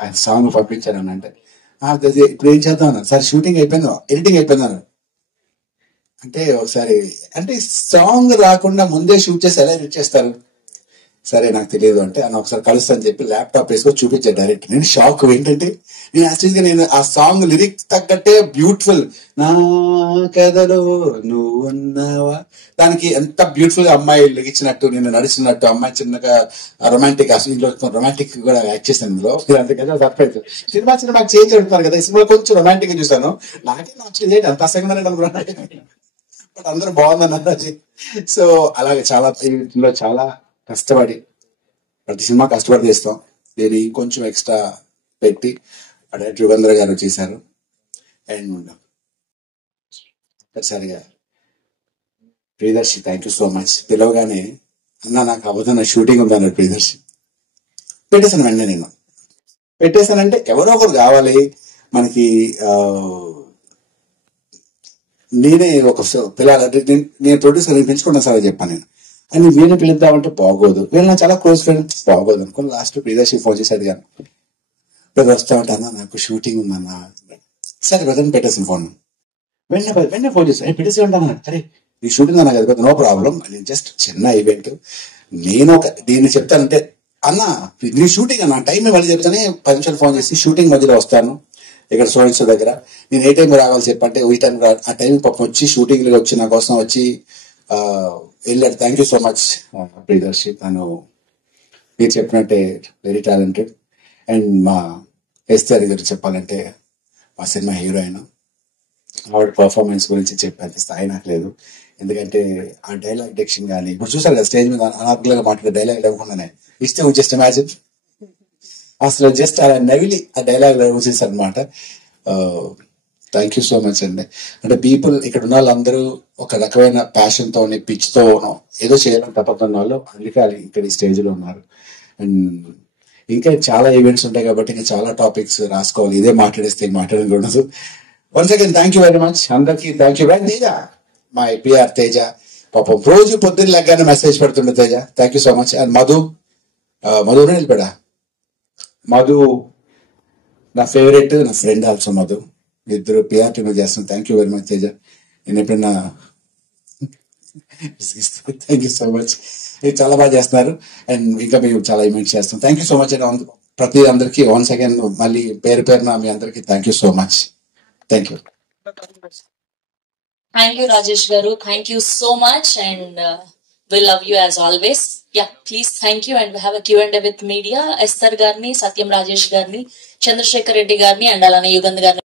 ఆయన సాంగ్ పంపించాను అని అంటే ఇప్పుడు ఏం చేద్దాం అన్నారు. సార్ షూటింగ్ అయిపోయిందా, ఎడిటింగ్ అయిపోయిందన్నారు. అంటే ఒకసారి అంటే సాంగ్ రాకుండా ముందే షూట్ చేసి ఎలా ఎడిట్ చేస్తారు? సరే నాకు తెలియదు అంటే అని ఒకసారి కలుస్తాను చెప్పి ల్యాప్టాప్ వేసుకొని చూపించాను డైరెక్ట్. నేను షాక్. ఏంటంటే నేను యాక్చువల్గా నేను ఆ సాంగ్ లిరిక్స్ తగ్గట్టే బ్యూటిఫుల్, నా కథలో నువ్వు ఉన్నావా, దానికి ఎంత బ్యూటిఫుల్ గా అమ్మాయి లిగిచ్చినట్టు, నేను నడిచినట్టు, అమ్మాయి చిన్నగా రొమాంటిక్, ఇంట్లో రొమాంటిక్ కూడా యాక్ట్ చేశాను ఇందులో. అందుకని సర్ప్రైజ్. సినిమా చేంజ్ అంటున్నారు కదా, ఈ సినిమా కొంచెం రొమాంటిక్ గా చూసాను. నాకే నచ్చలేదు, అంత అసంగా బట్ అందరూ బాగుందన్నారు అది. సో అలాగే చాలా ఇందులో చాలా కష్టపడి, ప్రతి సినిమా కష్టపడి చేస్తాం. దీన్ని ఇంకొంచెం ఎక్స్ట్రా పెట్టి డైరెక్టర్ యుగంధర్ గారు చేశారు. అండ్ సరిగా Priyadarshi, thank you so much. పిలవగానే అన్న నాకు అవ్వదన్న షూటింగ్ ఉందన్నాడు ప్రియదర్శి. పెట్టేశాను వెంటనే. నేను పెట్టేశానంటే ఎవరో ఒకరు కావాలి మనకి. నేనే ఒక పిల్లలు, నేను ప్రొడ్యూసర్, నేను పెంచుకుంటాను సార్ అని చెప్పాను నేను. అని వీళ్ళని పిలుద్దామంటే బాగోదు, వీళ్ళు నా చాలా క్లోజ్ ఫ్రెండ్, బాగోదు అనుకుని లాస్ట్ ప్రియదర్శి ఫోన్ చేసి అడిగాను, బ్రదర్ వస్తామంటే అన్న నాకు షూటింగ్ ఉందన్న. సరే బ్రదర్ పెట్టేసిన ఫోన్. వెంటనే ఫోన్ చేస్తాను, పెట్టేసి ఉంటాను. అరే ఈ షూటింగ్ అన్నా కదా, నో ప్రాబ్లం, నేను జస్ట్ చిన్న ఈవెంట్, నేను దీన్ని చెప్తానంటే అన్న నీ షూటింగ్ అన్న టైం మళ్ళీ చెప్తానే 10 నిమిషాలు ఫోన్ చేసి షూటింగ్ మధ్యలో వస్తాను ఇక్కడ స్టూడెంట్స్ దగ్గర, నేను ఏ టైం రావాలి చెప్పంటే ఈ టైం ఆ టైం పాపం వచ్చి షూటింగ్ వచ్చి నా కోసం వచ్చి వెళ్ళాడు. Thank you so much Priyadarshi. తను మీరు చెప్పినట్టే వెరీ టాలెంటెడ్. అండ్ మా ఎస్తర్ గారు చెప్పాలంటే మా సినిమా హీరోయిన్, ఆవిడ పర్ఫార్మెన్స్ గురించి చెప్పేంత స్థాయి నాకు లేదు. ఎందుకంటే ఆ డైలాగ్ డెక్షన్ కానీ ఇప్పుడు చూసారు కదా, స్టేజ్ మీద అనార్కులుగా మాట్లాడే డైలాగ్ ఇవ్వకుండానే ఇస్తే జస్ట్ ఇమాజిన్, అసలు జస్ట్ అలా నవిలి ఆ డైలాగ్ వచ్చేసారు అనమాట. థ్యాంక్ యూ సో మచ్ అండి. అంటే పీపుల్ ఇక్కడ ఉన్న వాళ్ళందరూ ఒక రకమైన ప్యాషన్ తోని, పిచ్ తో ఏదో చేయాలని తప్పకున్న వాళ్ళు అందుకే ఇక్కడ ఈ స్టేజ్ లో ఉన్నారు. అండ్ ఇంకా చాలా ఈవెంట్స్ ఉంటాయి కాబట్టి ఇంకా చాలా టాపిక్స్ రాసుకోవాలి, ఇదే మాట్లాడేస్తే మాట్లాడకూడదు. Once again thank you very much అందరికి. Thank you Teja, my PR Teja, పాపం రోజు పొద్దున్న లెగ్గానే మెసేజ్ పెడుతుండే Teja, thank you so much. And మధునే వెళ్ళిపోయా. మధు నా ఫేవరెట్, నా ఫ్రెండ్ ఆల్సో. మధు ఇద్దరు పిఆర్ టీమ్ చేస్తాం. Thank you very much Teja. నేను ఎప్పుడైనా థ్యాంక్ యూ సో మచ్. ఇది చాలా బాగా చేస్తున్నారు. అండ్ ఇంకా మేము చాలా ఈవెంట్స్ చేస్తాం. థ్యాంక్ యూ సో మచ్ అండి ప్రతి అందరికి. వన్స్ అగైన్ మళ్ళీ పేరున మీ అందరికి thank you so much. Thank you. Thank you, Rajesh Garu. Thank you so much, and we love you as always. Yeah, please, thank you. And we have a Q&A with media. Esther Garni, Satyam Rajesh Garni, Chandrasekhar Reddy Garni, and Alana Yugandhar Garni.